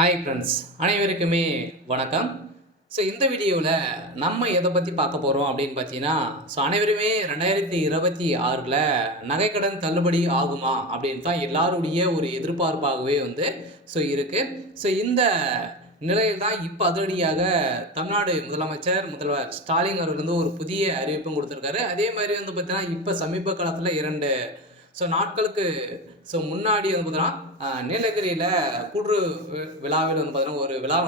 Hi friends, அனைவருக்குமே வணக்கம். இந்த வீடியோவில் நம்ம எதை பற்றி பார்க்க போகிறோம் அப்படின்னு பார்த்தீங்கன்னா, அனைவருமே 2026ல் நகைக்கடன் தள்ளுபடி ஆகுமா அப்படின்னு தான் எல்லாருடைய ஒரு எதிர்பார்ப்பாகவே இருக்குது. இந்த நிலையில் தான் இப்போ அதிரடியாக தமிழ்நாடு முதல்வர் ஸ்டாலின் அவர்கள் ஒரு புதிய அறிவிப்பும் கொடுத்துருக்காரு. அதே மாதிரி பார்த்தீங்கன்னா, இப்போ சமீப காலத்தில் 2 நாட்களுக்கு முன்னாடி பார்த்தீங்கன்னா, நீலகிரியில் கூற்று விழாவில் பார்த்தீங்கன்னா ஒரு விழா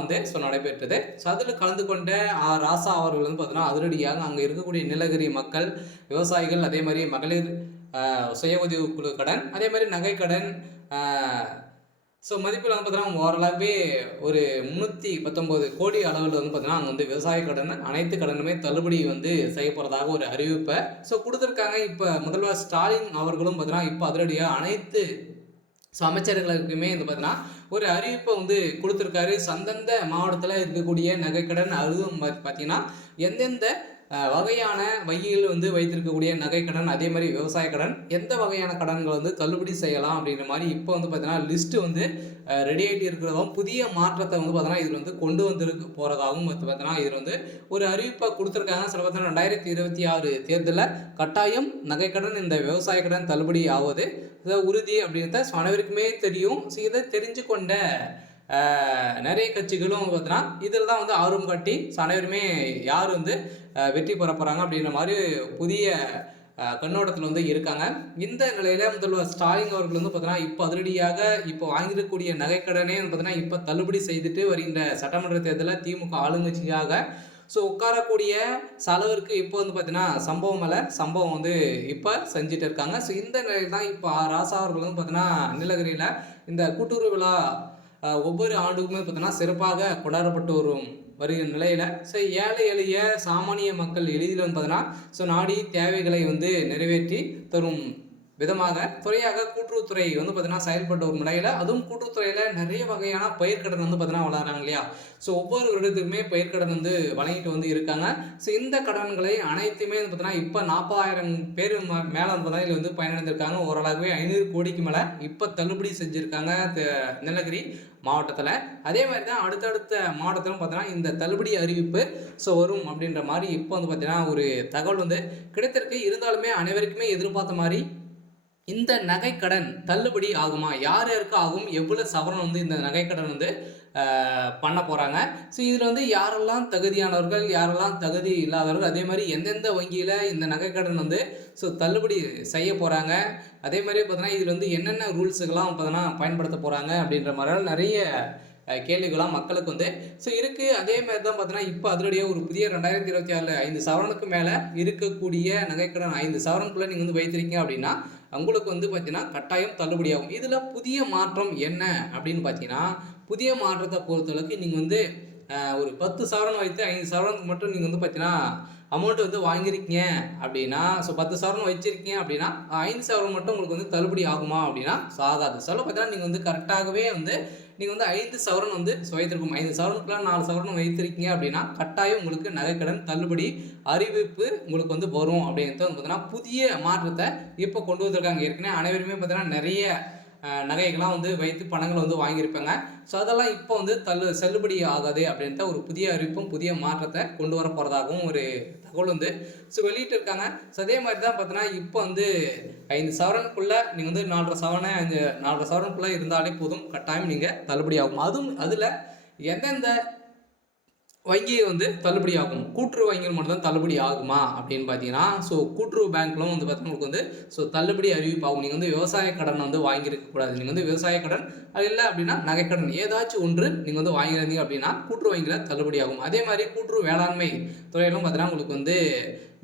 நடைபெற்றது. அதில் கலந்து கொண்ட ராசா அவர்கள் பார்த்தீங்கன்னா அதிரடியாக அங்கே இருக்கக்கூடிய நீலகிரி மக்கள், விவசாயிகள், அதே மாதிரி மகளிர் சுய உதவி குழு கடன், அதே மாதிரி நகைக்கடன் மதிப்பில் பார்த்தீங்கன்னா ஓரளவே ஒரு 319 கோடி அளவில் பார்த்தீங்கன்னா அங்கே விவசாய கடன் அனைத்து கடனுமே தள்ளுபடி செய்ய போகிறதாக ஒரு அறிவிப்பை கொடுத்துருக்காங்க. இப்போ முதல்வர் ஸ்டாலின் அவர்களும் பார்த்தீங்கன்னா இப்போ அதிரடியாக அனைத்து அமைச்சர்களுக்குமே பார்த்தீங்கன்னா ஒரு அறிவிப்பை கொடுத்துருக்காரு. அந்தந்த மாவட்டத்தில் இருக்கக்கூடிய நகைக்கடன் அதுவும் பார்த்தீங்கன்னா எந்தெந்த வகையான வங்கியில் வைத்திருக்கக்கூடிய நகைக்கடன், அதே மாதிரி விவசாய கடன், எந்த வகையான கடன்கள் தள்ளுபடி செய்யலாம் அப்படின்ற மாதிரி இப்போ பார்த்தீங்கன்னா லிஸ்ட்டு ரெடி ஆகிட்டு இருக்கிறதாகவும் புதிய மாற்றத்தை பார்த்தீங்கன்னா இதில் கொண்டு வந்திருக்கு போகிறதாகவும் பார்த்தீங்கன்னா இதில் ஒரு அறிவிப்பை கொடுத்துருக்காங்க. சில பார்த்தீங்கன்னா 2026 தேர்தலில் கட்டாயம் நகைக்கடன், இந்த விவசாய கடன் தள்ளுபடி ஆவது உறுதி அப்படின்றத அனைவருக்குமே தெரியும். இதை தெரிஞ்சு கொண்ட நிறைய கட்சிகளும் பார்த்தீங்கன்னா இதில் தான் ஆர்வம் காட்டி அனைவருமே யார் வெற்றி பெற போகிறாங்க அப்படின்ற மாதிரி புதிய கண்ணோட்டத்தில் இருக்காங்க. இந்த நிலையில் முதல்வர் ஸ்டாலின் அவர்கள் பார்த்தீங்கன்னா இப்போ அதிரடியாக இப்போ வாங்கியிருக்கக்கூடிய நகைக்கடனே பார்த்தீங்கன்னா இப்போ தள்ளுபடி செய்துட்டு வருகின்ற சட்டமன்ற தேர்தலில் திமுக ஆளுங்கட்சியாக உட்காரக்கூடிய செலவிற்கு இப்போ பார்த்தீங்கன்னா சம்பவம் மேலே சம்பவம் இப்போ செஞ்சுட்டு இருக்காங்க. இந்த நிலையில் தான் இப்போ ராசா அவர்கள் பார்த்தீங்கன்னா நீலகிரியில் இந்த கூட்டுறவு விழா ஒவ்வொரு ஆண்டுக்குமே பார்த்தீங்கன்னா சிறப்பாக கொண்டாடப்பட்டு வருகிற நிலையில் ஏழை எளிய சாமானிய மக்கள் எளிதில் பார்த்தீங்கன்னா நாடி தேவைகளை நிறைவேற்றி தரும் விதமாக துறையாக கூட்டுறவுத்துறை பார்த்தீங்கன்னா செயல்பட்ட ஒரு நிலையில், அதுவும் கூட்டுறவுத்துறையில் நிறைய வகையான பயிர்க்கடன் பார்த்தீங்கன்னா வளர்கிறாங்க இல்லையா. ஒவ்வொரு வருடத்துக்குமே பயிர்க்கடன் வழங்கிட்டு இருக்காங்க. இந்த கடன்களை அனைத்துமே பார்த்தீங்கன்னா இப்போ 40,000 பேர் மேலே பார்த்தீங்கன்னா இதில் பயனடைந்திருக்காங்க. ஓரளவுவே 500 கோடிக்கு மேலே இப்போ தள்ளுபடி செஞ்சுருக்காங்க நீலகிரி மாவட்டத்தில். அதே மாதிரி தான் அடுத்தடுத்த மாவட்டத்திலும் பார்த்தீங்கன்னா இந்த தள்ளுபடி அறிவிப்பு வரும் அப்படின்ற மாதிரி இப்போ பார்த்தீங்கன்னா ஒரு தகவல் கிடைத்திருக்கு. இருந்தாலுமே அனைவருக்குமே எதிர்பார்த்த மாதிரி இந்த நகைக்கடன் தள்ளுபடி ஆகுமா, யார் யாருக்கு ஆகும், எவ்வளோ சவரன் இந்த நகைக்கடன் பண்ண போகிறாங்க. இதில் யாரெல்லாம் தகுதியானவர்கள், யாரெல்லாம் தகுதி இல்லாதவர்கள், அதே மாதிரி எந்தெந்த வங்கியில் இந்த நகைக்கடன் தள்ளுபடி செய்ய போகிறாங்க, அதே மாதிரி பார்த்தீங்கன்னா இதில் என்னென்ன ரூல்ஸுகள்லாம் பார்த்தீங்கன்னா பயன்படுத்த போகிறாங்க அப்படின்ற மாதிரிலாம் நிறைய கேள்விகளாம் மக்களுக்கு இருக்குது. அதே மாதிரி தான் பார்த்தீங்கன்னா இப்போ அதிரடியாக ஒரு புதிய 2026 5 சவரனுக்கு மேலே இருக்கக்கூடிய நகைக்கடன் 5 சவரனுக்குள்ளே நீங்கள் வைத்திருக்கீங்க அப்படின்னா உங்களுக்கு பார்த்தீங்கன்னா கட்டாயம் தள்ளுபடியாகும். இதில் புதிய மாற்றம் என்ன அப்படின்னு பார்த்தீங்கன்னா, புதிய மாற்றத்தை பொறுத்தளவுக்கு நீங்கள் ஒரு 10 சவரன் வைத்து 5 சவரனுக்கு மட்டும் நீங்கள் பார்த்தீங்கன்னா அமௌண்ட் வாங்கியிருக்கீங்க அப்படின்னா, 10 சவரன் வச்சுருக்கீங்க அப்படின்னா 5 சவரன் மட்டும் உங்களுக்கு தள்ளுபடி ஆகுமா அப்படின்னா ஆகாது. பார்த்தீங்கன்னா நீங்கள் கரெக்டாகவே நீங்கள் 5 சவரன் வைத்திருக்கும். 5 சவரனுக்குள்ள 4 சவரன் வைத்திருக்கீங்க அப்படின்னா கட்டாயம் உங்களுக்கு நகைக்கடன் தள்ளுபடி அறிவிப்பு உங்களுக்கு வரும் அப்படின்றது பார்த்தீங்கன்னா புதிய மாற்றத்தை இப்போ கொண்டு வந்திருக்காங்க. ஏற்கனவே அனைவருமே பார்த்தீங்கன்னா நிறைய நகைகள்லாம் வைத்து பணங்கள் வாங்கியிருப்பாங்க. அதெல்லாம் இப்போ செல்லுபடி ஆகாது அப்படின்ட்டு ஒரு புதிய அறிவிப்பும் புதிய மாற்றத்தை கொண்டு வர போகிறதாகவும் ஒரு தகவல் வெளியிட்டு இருக்காங்க. அதே மாதிரி தான் பார்த்தீங்கன்னா இப்போ 5 சவரனுக்குள்ளே நீங்கள் 4.5 சவரனுக்குள்ளே இருந்தாலே போதும், கட்டாயம் நீங்கள் தள்ளுபடி ஆகும். அதுவும் அதில் எந்தெந்த வங்கி தள்ளுபடி ஆகும், கூட்டுறவு வங்கிகள் மட்டும் தான் தள்ளுபடி ஆகுமா அப்படின்னு பார்த்தீங்கன்னா, கூட்டுறவு பேங்க்லும் பார்த்தீங்கன்னா உங்களுக்கு தள்ளுபடி அறிவிப்பு ஆகும். நீங்கள் விவசாய கடன் வாங்கியிருக்கக்கூடாது. நீங்கள் விவசாய கடன் அது இல்லை அப்படின்னா நகைக்கடன் ஏதாச்சும் ஒன்று நீங்கள் வாங்கியிருந்தீங்க அப்படின்னா கூட்டுறவு வங்கியில் தள்ளுபடி ஆகும். அதே மாதிரி கூட்டுறவு வேளாண்மை துறையிலும் பார்த்தீங்கன்னா உங்களுக்கு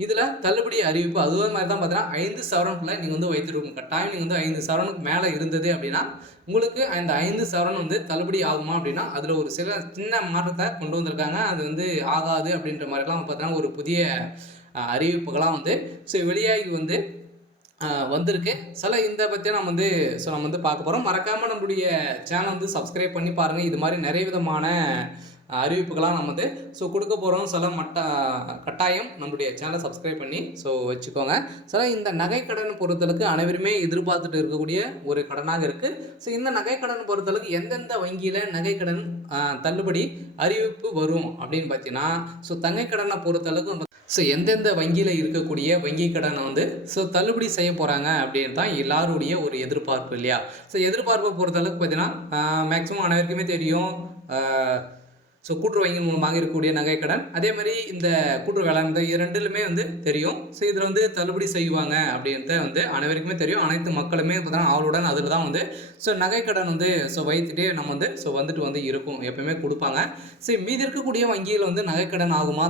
இதில் தள்ளுபடி அறிவிப்பு அதுவே மாதிரி தான் பார்த்தீங்கன்னா 5 சவரனுக்குள்ளே நீங்கள் வைத்திருக்கும். கட்டாயம் நீங்கள் 5 சவரனுக்கு மேலே இருந்தது அப்படின்னா உங்களுக்கு அந்த 5 சவரன் தள்ளுபடி ஆகுமா அப்படின்னா அதில் ஒரு சில சின்ன மாற்றத்தை கொண்டு வந்திருக்காங்க. அது ஆகாது அப்படின்ற மாதிரிலாம் பார்த்தீங்கன்னா ஒரு புதிய அறிவிப்புகளாம் வெளியாகி வந்திருக்கு. இந்த பற்றி நம்ம பார்க்க போகிறோம். மறக்காமல் நம்மளுடைய சேனல் சப்ஸ்கிரைப் பண்ணி பாருங்கள். இது மாதிரி நிறைய விதமான அறிவிப்புகளாக நம்ம வந்து கொடுக்க போகிறோம். சில கட்டாயம் நம்மளுடைய சேனலை சப்ஸ்கிரைப் பண்ணி வச்சுக்கோங்க. இந்த நகைக்கடன் பொறுத்தளவுக்கு அனைவருமே எதிர்பார்த்துட்டு இருக்கக்கூடிய ஒரு கடனாக இருக்குது. இந்த நகைக்கடன் பொறுத்தளவுக்கு எந்தெந்த வங்கியில் நகைக்கடன் தள்ளுபடி அறிவிப்பு வரும் அப்படின்னு பார்த்தீங்கன்னா, தங்கைக்கடனை பொறுத்தளவுக்கு எந்தெந்த வங்கியில் இருக்கக்கூடிய வங்கி கடனை வந்து தள்ளுபடி செய்ய போகிறாங்க அப்படின்னு தான் எல்லாருடைய ஒரு எதிர்பார்ப்பு இல்லையா? எதிர்பார்ப்பை பொறுத்தளவுக்கு பார்த்தீங்கன்னா மேக்ஸிமம் அனைவருக்குமே தெரியும். கூட்டுறவு வங்கிகள் மூலமாக இருக்கக்கூடிய நகைக்கடன், அதே மாதிரி இந்த கூட்டுறவு வேளாண் இந்த இரண்டிலுமே வந்து தெரியும். இதில் வந்து தள்ளுபடி செய்வாங்க அப்படின்றத வந்து அனைவருக்குமே தெரியும். அனைத்து மக்களுமே பார்த்தீங்கன்னா ஆவலுடன் அதில் தான் வந்து நகைக்கடன் வந்து வைத்துட்டே நம்ம வந்து வந்துட்டு வந்து இருக்கும், எப்பயுமே கொடுப்பாங்க. மீதி இருக்கக்கூடிய வங்கியில் வந்து நகைக்கடன் ஆகுமா,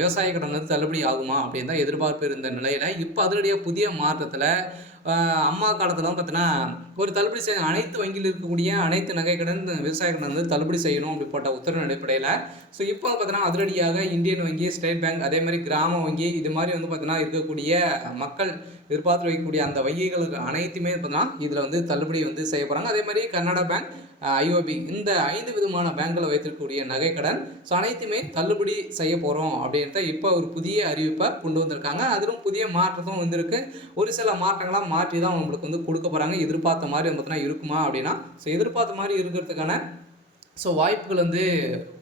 விவசாய கடன் வந்து தள்ளுபடி ஆகுமா அப்படின்னு தான் எதிர்பார்ப்பு இருந்த நிலையில் இப்போ அதனுடைய புதிய மாற்றத்தில் அம்மா காலத்தில் பார்த்தீங்கன்னா ஒரு தள்ளுபடி செய்ய அனைத்து வங்கியில் இருக்கக்கூடிய அனைத்து நகைக்கடன் விவசாய கடன் வந்து தள்ளுபடி செய்யணும் அப்படிப்பட்ட உத்தரவின் அடிப்படையில் இப்போ பார்த்தீங்கன்னா அதிரடியாக இந்தியன் வங்கி, ஸ்டேட் பேங்க், அதே மாதிரி கிராம வங்கி இது மாதிரி வந்து பார்த்தீங்கன்னா இருக்கக்கூடிய மக்கள் எதிர்பார்த்து வைக்கக்கூடிய அந்த வங்கிகளுக்கு அனைத்துமே பார்த்தீங்கன்னா இதில் வந்து தள்ளுபடி வந்து செய்ய போகிறாங்க. அதே மாதிரி கர்நாடகா பேங்க், IOB இந்த 5 விதமான பேங்கில் வைத்திருக்கக்கூடிய நகைக்கடன் அனைத்துமே தள்ளுபடி செய்ய போகிறோம் அப்படின்றத இப்போ ஒரு புதிய அறிவிப்பை கொண்டு வந்திருக்காங்க. அதிலும் புதிய மாற்றத்தும் வந்திருக்கு. ஒரு சில மாற்றங்களாக மாற்றி தான் உங்களுக்கு வந்து கொடுக்க போகிறாங்க. எதிர்பார்த்த மாதிரி வந்து பார்த்தீங்கன்னா இருக்குமா அப்படின்னா எதிர்பார்த்த மாதிரி இருக்கிறதுக்கான வாய்ப்புகள் வந்து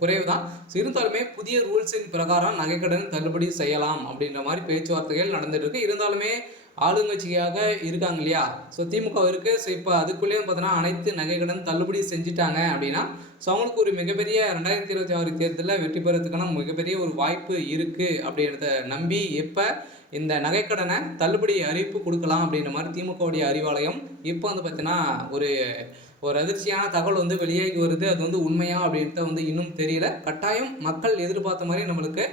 குறைவு தான். இருந்தாலுமே புதிய ரூல்ஸின் பிரகாரம் நகைக்கடன் தள்ளுபடி செய்யலாம் அப்படின்ற மாதிரி பேச்சுவார்த்தைகள் நடந்துட்டு இருக்கு. இருந்தாலுமே ஆளுங்கட்சியாக இருக்காங்க இல்லையா, திமுக இருக்குது. இப்போ அதுக்குள்ளேயும் பார்த்தீங்கன்னா அனைத்து நகைக்கடன் தள்ளுபடி செஞ்சுட்டாங்க அப்படின்னா அவங்களுக்கு ஒரு மிகப்பெரிய 2026 தேர்தலில் வெற்றி பெறதுக்கான மிகப்பெரிய ஒரு வாய்ப்பு இருக்குது அப்படின்றத நம்பி இப்போ இந்த நகைக்கடனை தள்ளுபடி அறிவிப்பு கொடுக்கலாம் அப்படின்ற மாதிரி திமுகவுடைய அறிவாலயம் இப்போ வந்து பார்த்தீங்கன்னா ஒரு அதிர்ச்சியான தகவல் வந்து வெளியாகி வருது. அது வந்து உண்மையா அப்படின்ட்டு வந்து இன்னும் தெரியல. கட்டாயம் மக்கள் எதிர்பார்த்த மாதிரி நம்மளுக்கு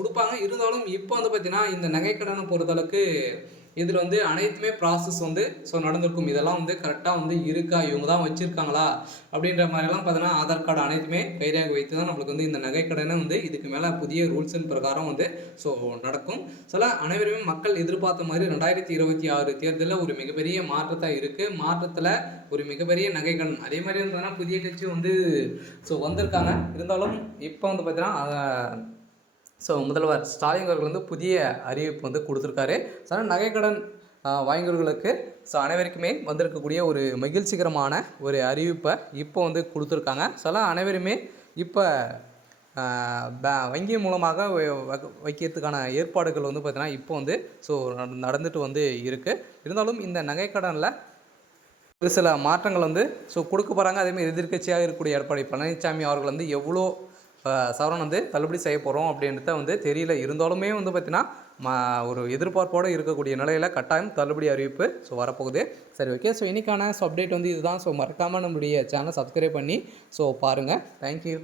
கொடுப்பாங்க. இருந்தாலும் இப்போ வந்து பார்த்தீங்கன்னா இந்த நகைக்கடனை பொறுத்தளவுக்கு இதில் வந்து அனைத்துமே ப்ராசஸ் வந்து நடந்திருக்கும். இதெல்லாம் வந்து கரெக்டாக வந்து இருக்கா, இவங்க தான் வச்சுருக்காங்களா அப்படின்ற மாதிரிலாம் பார்த்தீங்கன்னா ஆதார் கார்டு அனைத்துமே கைரேகை வைத்து தான் நம்மளுக்கு வந்து இந்த நகைக்கடனை வந்து இதுக்கு மேலே புதிய ரூல்ஸின் பிரகாரம் வந்து நடக்கும். அனைவருமே மக்கள் எதிர்பார்த்த மாதிரி 2026 தேர்தலில் ஒரு மிகப்பெரிய மாற்றத்தான் இருக்குது. மாற்றத்தில் ஒரு மிகப்பெரிய நகைக்கடன் அதே மாதிரி வந்து புதிய கட்சி வந்து வந்திருக்காங்க. இருந்தாலும் இப்போ வந்து பார்த்தீங்கன்னா முதல்வர் ஸ்டாலின் அவர்கள் வந்து புதிய அறிவிப்பு வந்து கொடுத்துருக்காரு. நகைக்கடன் வாங்கியவர்களுக்கு அனைவருக்குமே வந்திருக்கக்கூடிய ஒரு மகிழ்ச்சிகரமான ஒரு அறிவிப்பை இப்போ வந்து கொடுத்துருக்காங்க. அனைவருமே இப்போ வங்கி மூலமாக வைக்கிறதுக்கான ஏற்பாடுகள் வந்து பார்த்தீங்கன்னா இப்போ வந்து நடந்துட்டு வந்து இருக்குது. இருந்தாலும் இந்த நகைக்கடனில் ஒரு சில மாற்றங்கள் வந்து கொடுக்க போகிறாங்க. அதேமாதிரி எதிர்க்கட்சியாக இருக்கக்கூடிய எடப்பாடி பழனிசாமி அவர்கள் வந்து எவ்வளோ சவரன் வந்து தள்ளுபடி செய்ய போகிறோம் அப்படின்றத வந்து தெரியல. இருந்தாலுமே வந்து பார்த்தீங்கன்னா ஒரு எதிர்பார்ப்போடு இருக்கக்கூடிய நிலையில் கட்டாயம் தள்ளுபடி அறிவிப்பு வரப்போகுது. சரி, ஓகே. இன்றைக்கான அப்டேட் வந்து இதுதான். மறக்காமல் நம்மளுடைய சேனலை சப்ஸ்கிரைப் பண்ணி பாருங்கள். தேங்க்யூ.